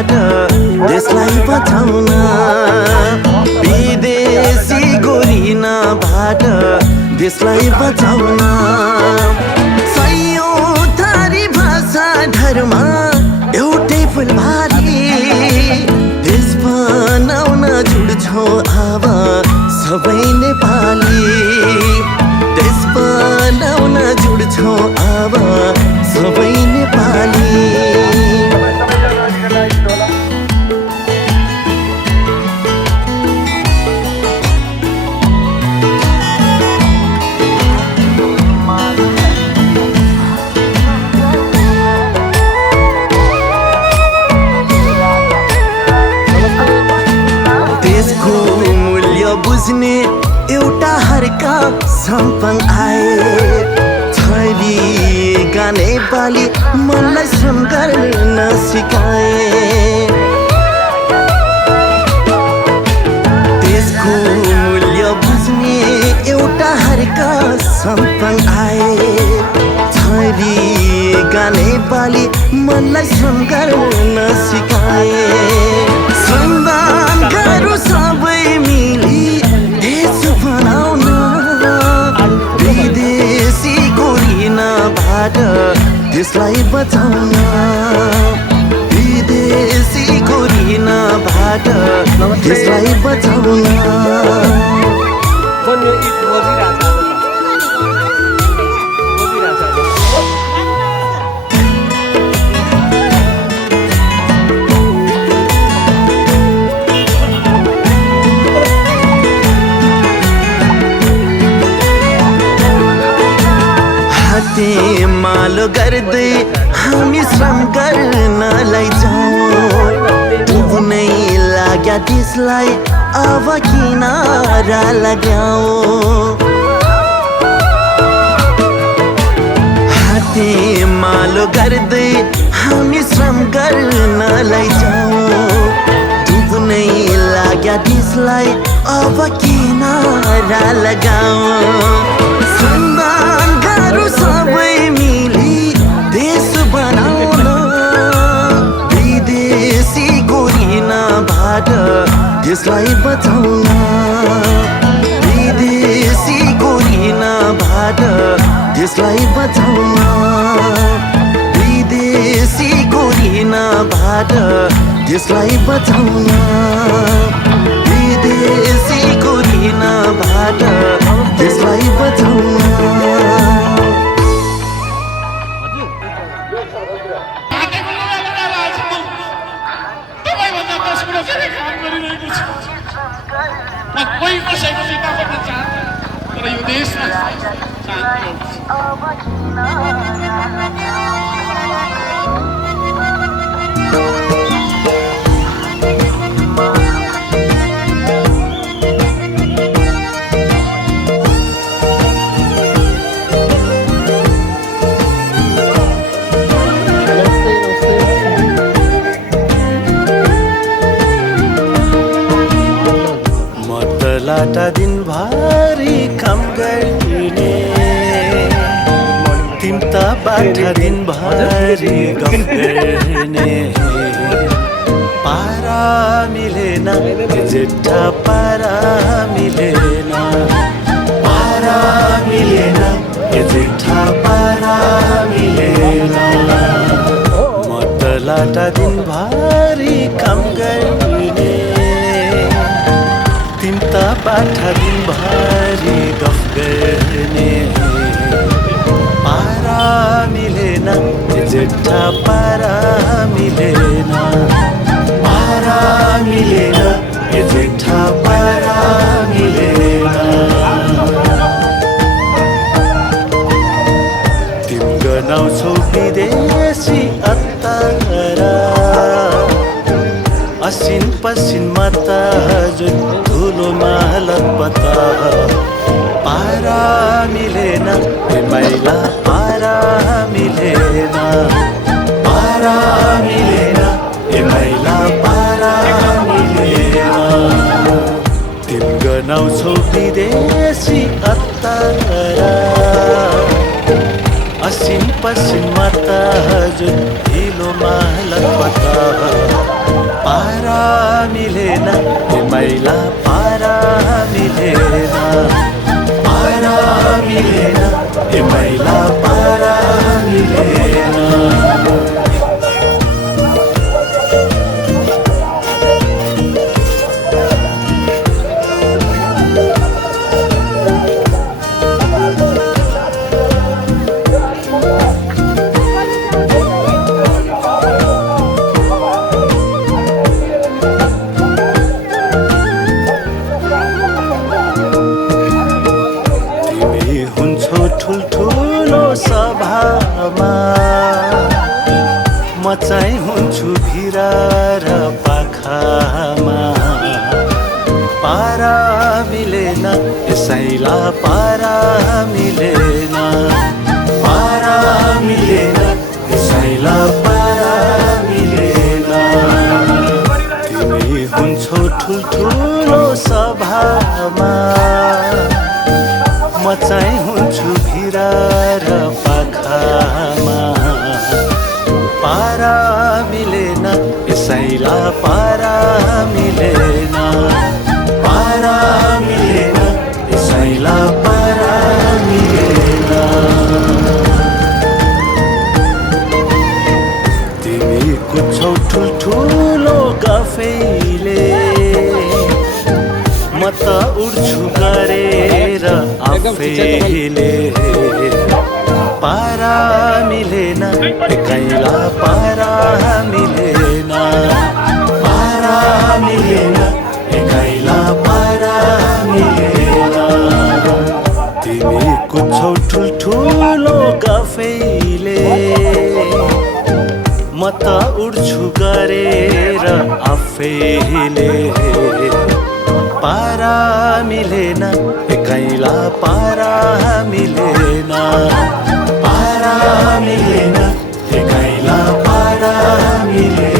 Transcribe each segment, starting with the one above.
बाट देशलाई बचाउन विदेशी गोरिनाबाट देशलाई बचाउन सयौं थरी भाषा धर्म एउटै फुलबारी देश बनाउन जुड्छौं अब सबै नेपाली देश बनाउन जुड्छौं अब सबै नेपाली देशको मूल्य बुझ्ने एउटा हर्का सम्पन आए छैली गाने बाली मनलाई श्रम गर्न सिकाए देशको मूल्य बुझ्ने एउटा हर्का सम्पन आए छैली गाने बाली मनलाई श्रम गर्न सिकाए श्रमदान गरौँ सबै मिली देश बनाउन विदेशी गोरिनाबाट देशलाई बचाउन विदेशी गोरिनाबाट देशलाई बचाउन मालो गर्दै हामी श्रम गर्नलाई जाउँ डुब्नै लाग्या देशलाई अब किनारा लगाऊ हाते मालो गर्दै हामी श्रम गर्नलाई जाउँ डुब्नै लाग्या देशलाई अब किनारा लगाऊ श्रमदान गरौँ सबै मिली देश बनाउन विदेशी गोरिनाबाट देशलाई बचाउन विदेशी गोरिनाबाट देशलाई बचाउन विदेशी गोरिनाबाट देशलाई बचाउन विदेशी गोरिनाबाट देशलाई बचाउन कोही कसैको चिन्ता गर्न चाहन्छ तर यो देशमा लाटा दिनभरि काम गर्ने तिम्ता बाटा दिनभरि गफ गर्ने पारा मिलेन जेठा पारा मिलेन पारा मिलेन जेठा पारा मिलेन म त लाटा दिनभरि काम गर्ने तिम्ता बाटा दिनभरि गफ गर्ने पारा मिलेन जेठा पारा मिलेन पारा मिलेन जेठा पारा मिलेन तिम गनाउँछौ विदेशी अत्तारा असिन पसिनमा त जुन ठुलो मालत पता पारा मिलेन मैला पारा मिलेन पारा मिलेन मैला पारा मिलेन तिम गनाउँछौ विदेशी अत्तारा असिन पसिनमा त जुन ठुलो मालत पता माइला पारा मिलेन पारा मिलेन ए माइला पारा मिलेन ठुल्ठुलो सभामा म चाहिँ हुन्छु भिरा र पाखामा पारा मिलेन यसैला पारा मिलेन पारा मिलेन यसैला पारा मिलेन तिमी हुन्छौ ठुल्ठुलो सभामा म चाहिँ हुन्छु भिरा र पाखामा पारा मिलेन यसैला पारा मिलेन पारा मिलेन यसैला पारा मिलेन तिमी कुछौ ठुल्ठुलो गफैले म त उड्छु गरेर आफैले पारा मिलेन एकैला पारा मिलेन पारा मिलेन एकैला पारा मिलेन तिमी कुछौ ठुल्ठुलो गफैले म त उड्छु गरेर आफैले पारा मिलेन एकैला पारा मिलेन पारा मिलेन एकैला पारा मिलेन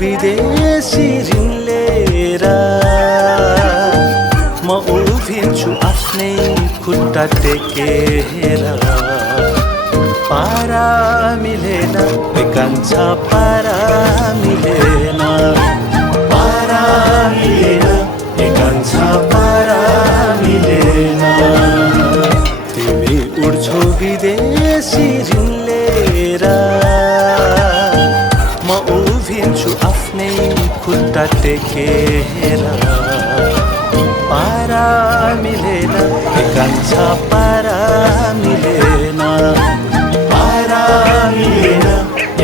विदेशी ऋण लिएर म उभिन्छु आफ्नै खुट्टा टेकेर पारा मिलेन एकान्छ पारा मिलेन पारा मिलेन एकान्छ पारा मिलेन तिमी उड्छौ विदेशी ऋण लिएर म उभिन्छु आफ्नै खुट्टा टेकेर पारा मिलेन एकान्छ पारा मिलेन पारा मिलेन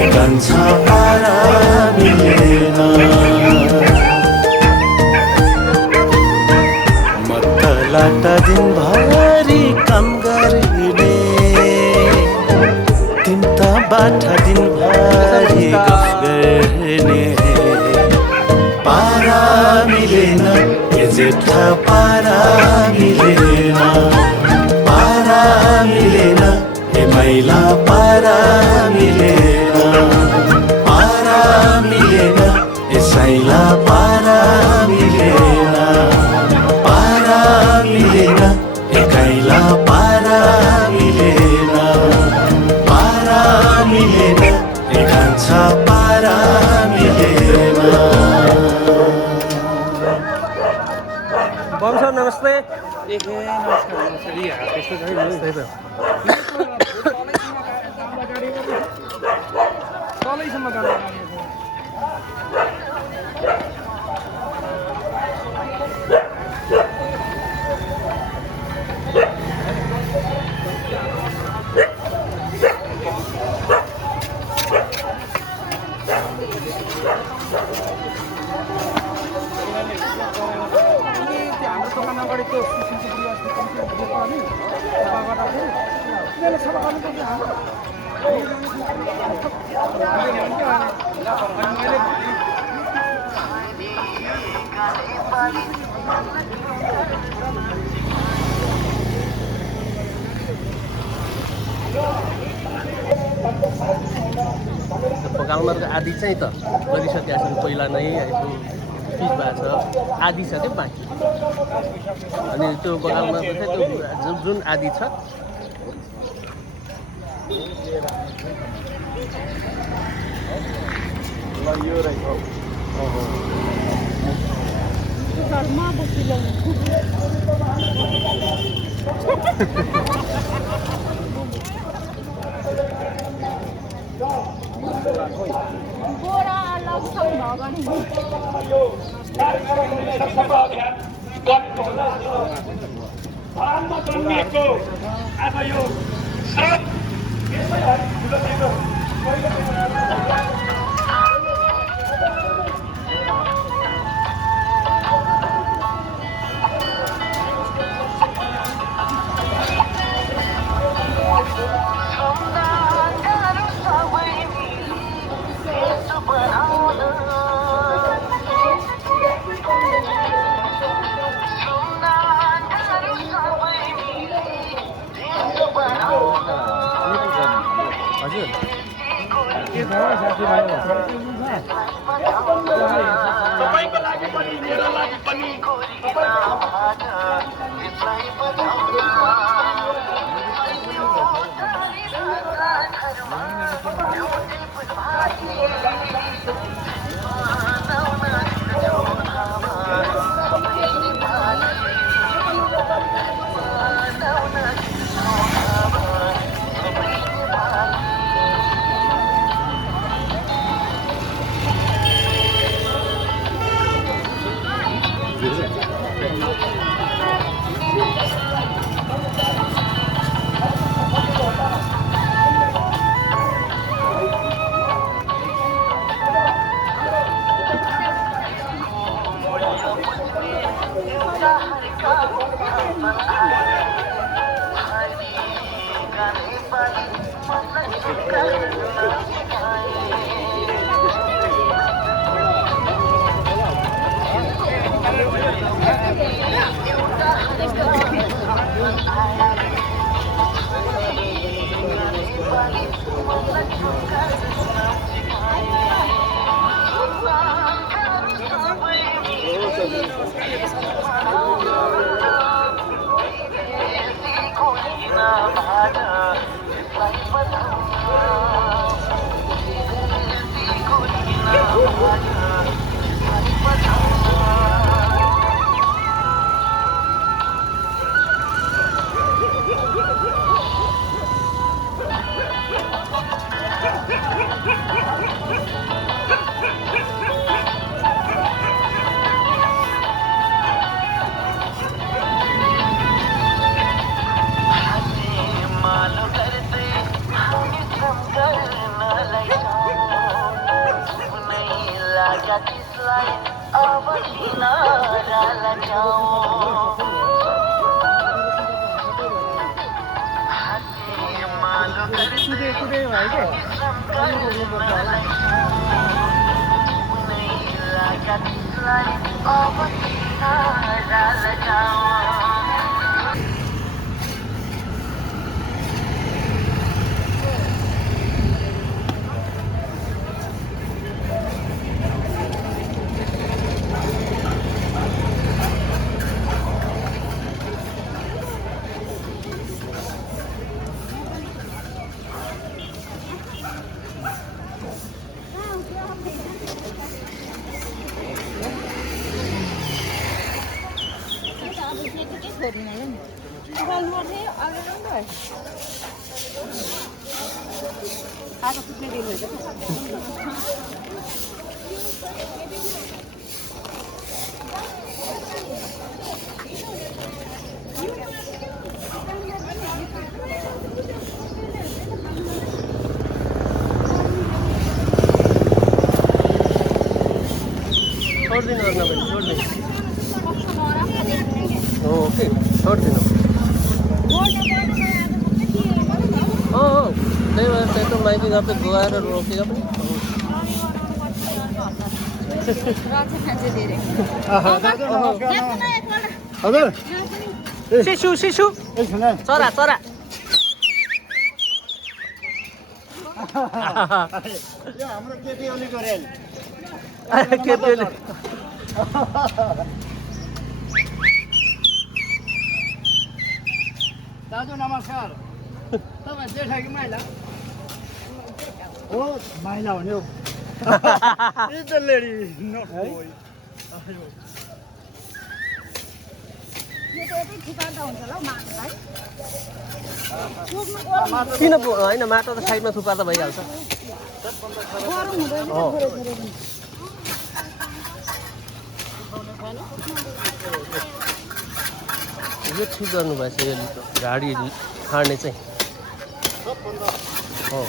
एकान्छ पारा मिलेन म त लाटा दिनभरि काम गर्ने तिमी त बाठा दिनभरि गफ गर्ने पारा मिलेन ए जेठा पारा मिलेन पारा मिलेन ए माइला पारा मिलेन पारा मिलेन ए साइला पारा मिलेन पारा मिलेन एकैला पारा मिलेन पारा मिलेन एकान्छ पारा मिलेन बम सर नमस्ते बगालमारको आदि चाहिँ त गरिसकेका छन् पहिला नै यसो फिस भएको छ आदि छ क्या बाँकी अनि त्यो बगालमारको चाहिँ त्यो जुन आदि छ भानमा जन्मिएको आज यो सात हजुर तपाईँको लागि पनि मेरो लागि पनि छोडिदिनु गर्न पनि छोडिदिनु ओके छोडिदिनु त्यही भएर त्यही त माइकी गएर गएर रोकेको पनि हजुर शिशु शिशु चरा चरा यो हाम्रो केटी ओलीको रेल केटीले दाजु नमस्कार तपाईँ जेठा कि माइला हो माइला भन्यो is the lady not boy किन होइन माटो त साइडमा थुपार्दा भइहाल्छ हो यो ठिक गर्नुभएछ यो गाडी फाड्ने चाहिँ हो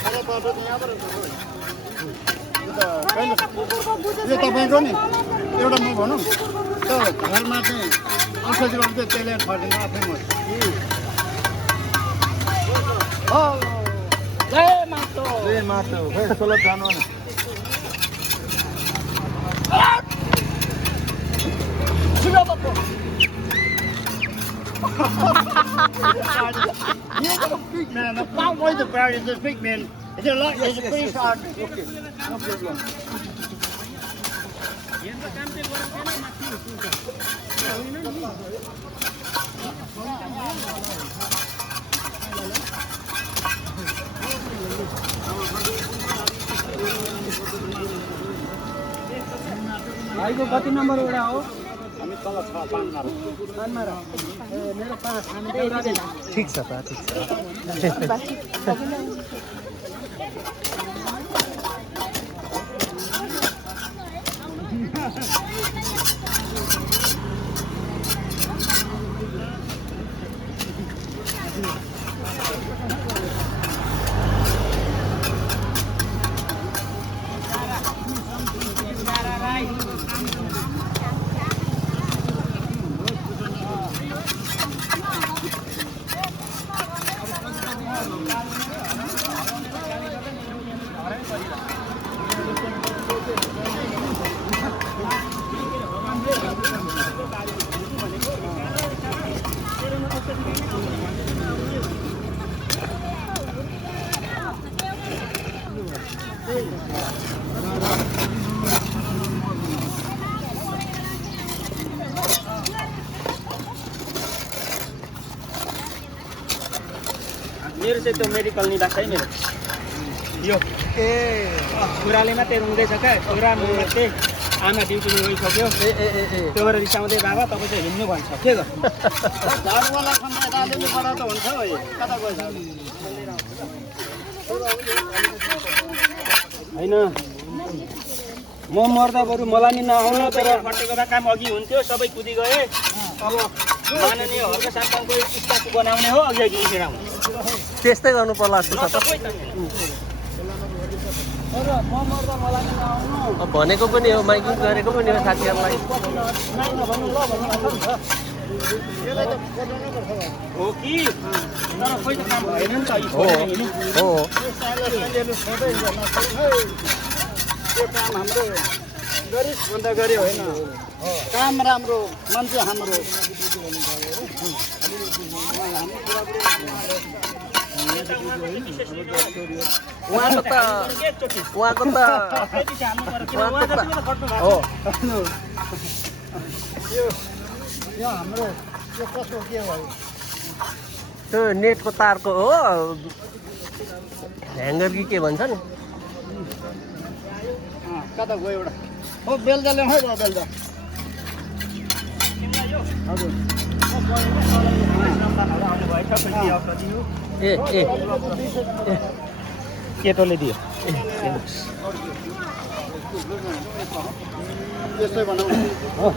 यो तपाईँको नि एउटा म भनौँ त्यो घरमा चाहिँ औषधी रोप्दै त्यसले फर्किनु फेमस जय मातो चलो जानु न Big man, I'm not going to bury this big man. It's a lot, it's a pretty hard. Okay, no problem. भाइको कति नम्बर वडा हो हामी तल 6 5 मा मेरो 5 ठिक छ त ठिक छ मेरो चाहिँ त्यो मेडिकल नि लाग्छ है मेरो यो छोराले मात्रै रुँदैछ क्या छोरा मात्रै आमा ड्युटीमा गइसक्यो त्यो भएर रिसाउँदै बाबा तपाईँ चाहिँ हिँड्नु भन्छ के गर्नु झाडुवाला खन्दा दाजुले पढाउँदा हुन्छ है कता गयो होइन म मर्दा बरु मलाई नि नआउनु तर फटेको भए काम अघि हुन्थ्यो सबै कुदी गए अब माननीय हर्क साप्ताङको स्टाफ बनाउने हो अघि अघि उठेर आउनु त्यस्तै गर्नु पर्ला जस्तो छ त म मर्दा मलाई नि नआउनु अब भनेको पनि हो माइकिङ गरेको पनि हो साथीहरूलाई हो कि तर खोइ त काम भएन नि त हो हो त्यो काम हाम्रो गरिस भन्दा गरे होइन काम राम्रो मान्छे हाम्रो उहाँको त हो यो हाम्रो यो कसो के भयो त्यो नेटको तारको हो ह्याङ्गर कि के भन्छ नि कता गयो एउटा हो बेलजा ल्याउँ है बेलजा हजुर ए ए केटोले दियो यस्तै बनाउनु हो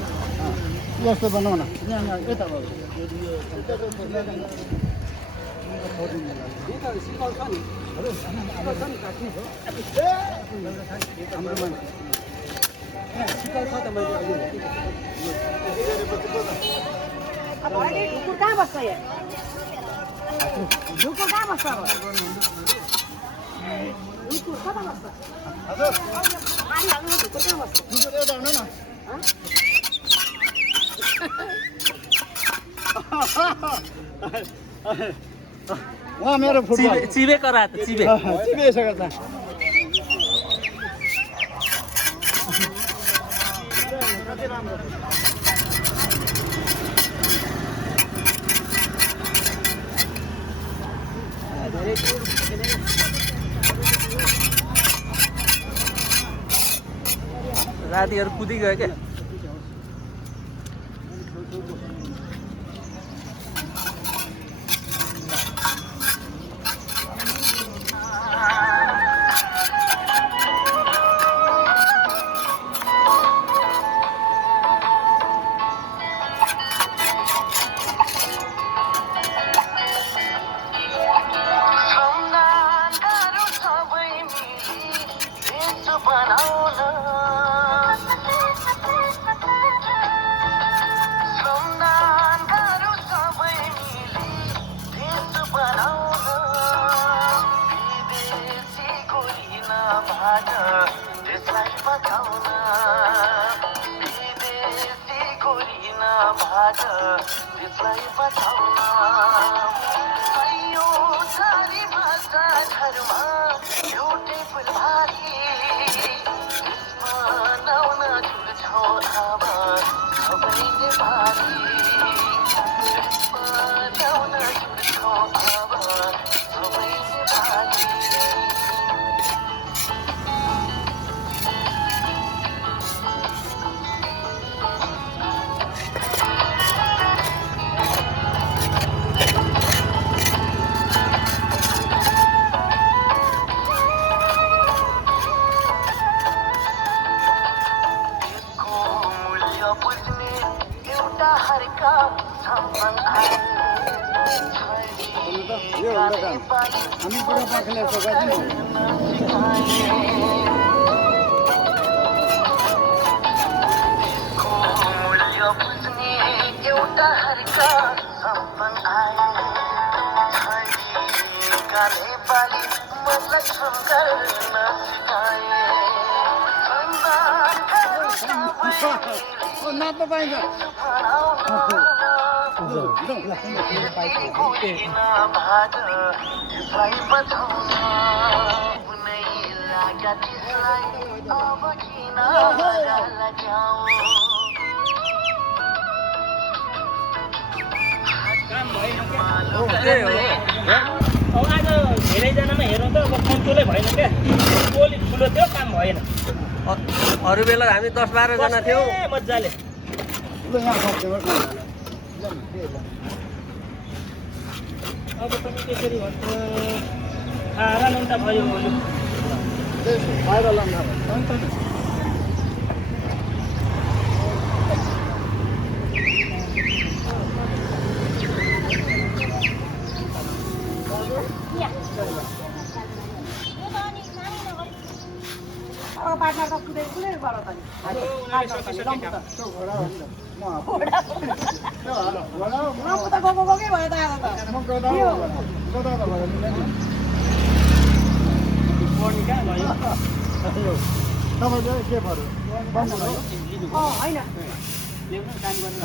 यस्तो बनाउन यहाँ यता भयो ढुकुर कहाँ बस्छ यहाँ ढुकुर कहाँ बस्छ अब ढुकुर कता बस्छ पानी हाल्नु ढुकुर कहाँ बस्छ यता आउनु न उहाँ मेरो फुटबल चिबे करा त चिबे चिबेसकेको छ राम्रो छ रातिहरू कुदिगयो क्या हामी बुढापाकाले सघाइदिनु नाच्न पाइन्छ काम भएन क्या अब आज धेरैजनामा हेरौँ त अब कन्ट्रोलै भएन क्या गोली ठुलो थियो काम भएन अरू बेला हामी 10-12 जना थियौँ ए, मजाले अब पनि त्यसरी भन्छ आराम त भयो बाहिर लाँदा पार्टनर त कुदै कुनै गर त म त गएकै भयो त आज त पढ्ने कहाँ भयो तपाईँ के पऱ्यो होइन ल्याउनु काम गरेर